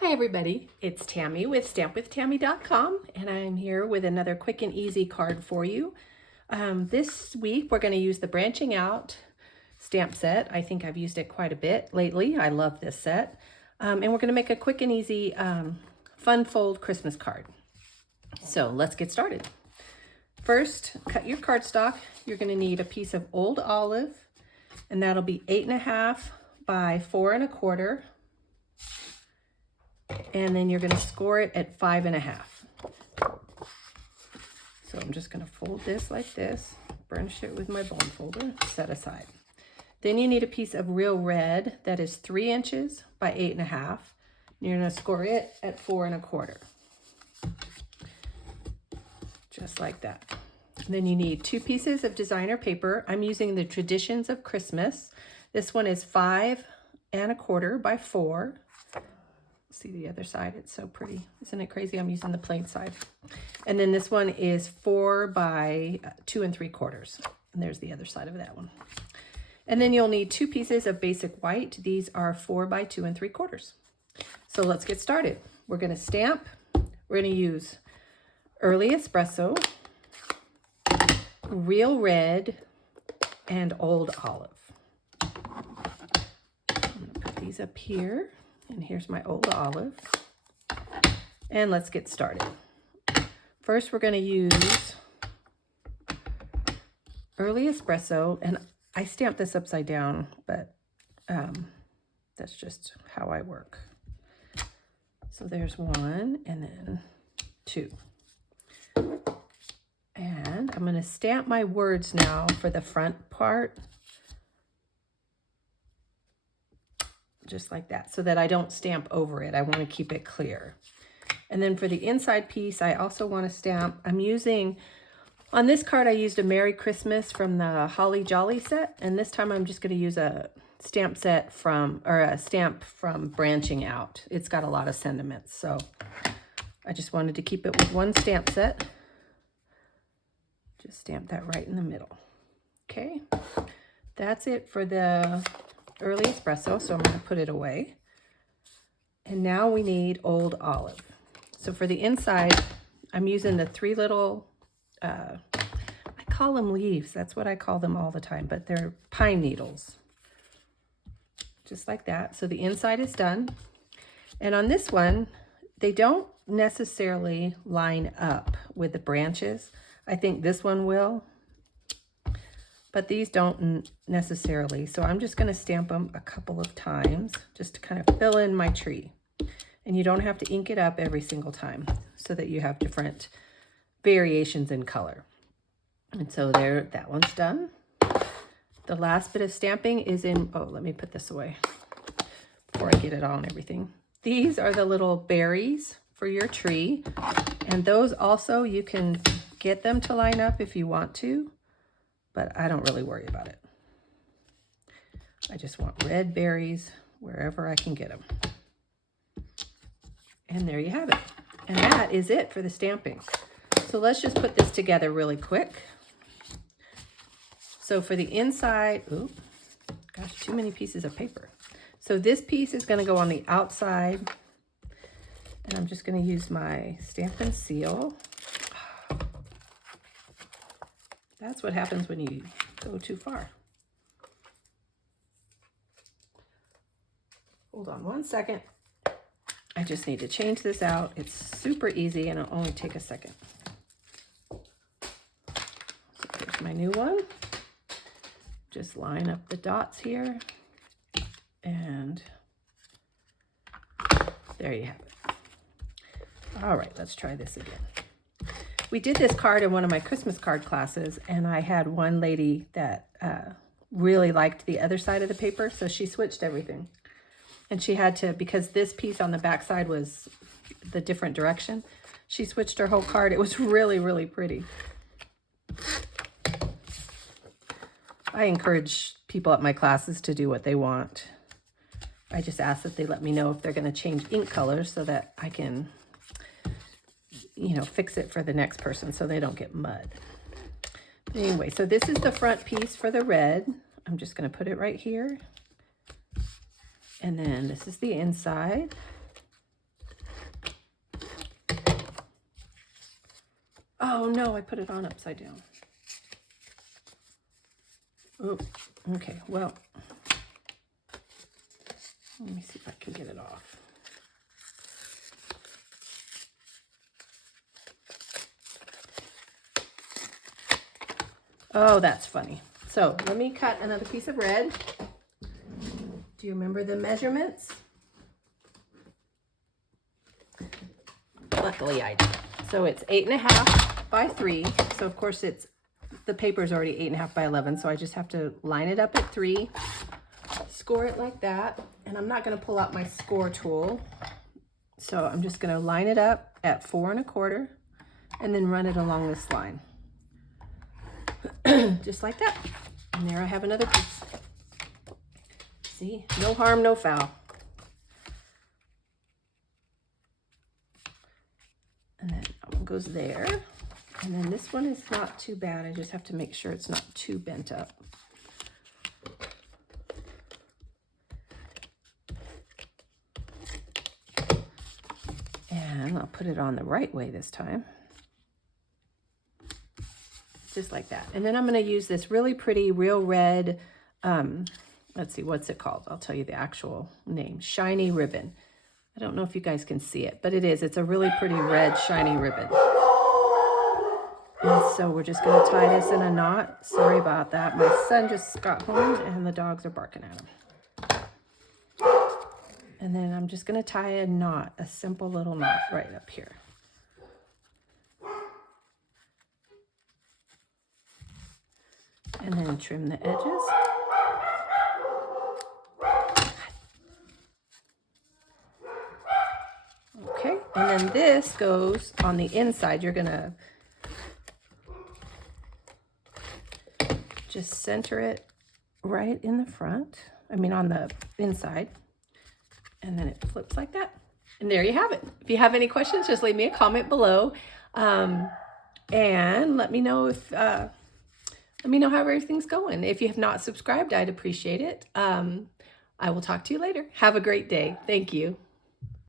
Hi everybody, it's Tammy with stampwithtammy.com and I'm here with another quick and easy card for you. This week we're going to use the Branching Out stamp set. I think I've used it quite a bit lately. I love this set. And we're going to make a quick and easy fun fold Christmas card. So let's get started. First, cut your cardstock. You're going to need a piece of old olive, and that'll be 8.5 by 4 1/4. And then you're going to score it at 5.5. So I'm just going to fold this like this, burnish it with my bone folder, set aside. Then you need a piece of real red that is 3 inches by 8.5. You're going to score it at 4 1/4. Just like that. And then you need 2 pieces of designer paper. I'm using the Traditions of Christmas. This one is 5 1/4 by 4. See the other side, it's so pretty. Isn't it crazy? I'm using the plain side. And then this one is 4 by 2 3/4. And there's the other side of that one. And then you'll need 2 pieces of basic white. These are 4 by 2 3/4. So let's get started. We're going to stamp. We're going to use Early Espresso, Real Red, and Old Olive. I'm going to put these up here. And here's my old olive. And let's get started. First, we're going to use Early Espresso. And I stamped this upside down, but that's just how I work. So there's 1 and then 2. And I'm going to stamp my words now for the front part. Just like that, so that I don't stamp over it. I want to keep it clear. And then for the inside piece, I also want to stamp. I'm using, on this card, I used a Merry Christmas from the Holly Jolly set. And this time I'm just going to use a stamp set from, or a stamp from Branching Out. It's got a lot of sentiments. So I just wanted to keep it with one stamp set. Just stamp that right in the middle. Okay, that's it for the Early Espresso, so I'm going to put it away. And now we need Old Olive. So for the inside, I'm using the 3 little, I call them leaves. That's what I call them all the time, but they're pine needles. Just like that. So the inside is done. And on this one, they don't necessarily line up with the branches. I think this one will, but these don't necessarily. So I'm just going to stamp them a couple of times just to kind of fill in my tree. And you don't have to ink it up every single time so that you have different variations in color. And so there, that one's done. The last bit of stamping is in, oh, let me put this away before I get it on everything. These are the little berries for your tree. And those also, you can get them to line up if you want to, but I don't really worry about it. I just want red berries wherever I can get them. And there you have it. And that is it for the stamping. So let's just put this together really quick. So for the inside, ooh, gosh, too many pieces of paper. So this piece is going to go on the outside. And I'm just going to use my Stampin' Seal. That's what happens when you go too far. Hold on one second. I just need to change this out. It's super easy and it'll only take a second. So here's my new one. Just line up the dots here. And there you have it. All right, let's try this again. We did this card in one of my Christmas card classes, and I had one lady that really liked the other side of the paper, so she switched everything. And she had to, because this piece on the back side was the different direction, she switched her whole card. It was really, really pretty. I encourage people at my classes to do what they want. I just ask that they let me know if they're going to change ink colors so that I can, you know, fix it for the next person so they don't get mud. Anyway, so this is the front piece for the red. I'm just going to put it right here. And then this is the inside. Oh no, I put it on upside down. Oh, okay, well, let me see if I can get it off. Oh, that's funny. So let me cut another piece of red. Do you remember the measurements? Luckily I do. So it's 8.5 by 3. So of course the paper is already 8.5 by 11. So I just have to line it up at 3, score it like that. And I'm not going to pull out my score tool. So I'm just going to line it up at 4.25 and then run it along this line. Just like that. And there I have another piece. See, no harm, no foul. And then that one goes there. And then this one is not too bad. I just have to make sure it's not too bent up. And I'll put it on the right way this time. Just like that. And then I'm going to use this really pretty, real red, let's see, what's it called? I'll tell you the actual name. Shiny ribbon. I don't know if you guys can see it, but it is. It's a really pretty red, shiny ribbon. And so we're just going to tie this in a knot. Sorry about that. My son just got home and the dogs are barking at him. And then I'm just going to tie a knot, a simple little knot right up here. And then trim the edges. Okay, and then this goes on the inside. You're gonna just center it right in the front. I mean on the inside. And then it flips like that. And there you have it. If you have any questions, just leave me a comment below. And let me know if let me know how everything's going. If you have not subscribed, I'd appreciate it. I will talk to you later. Have a great day. Thank you.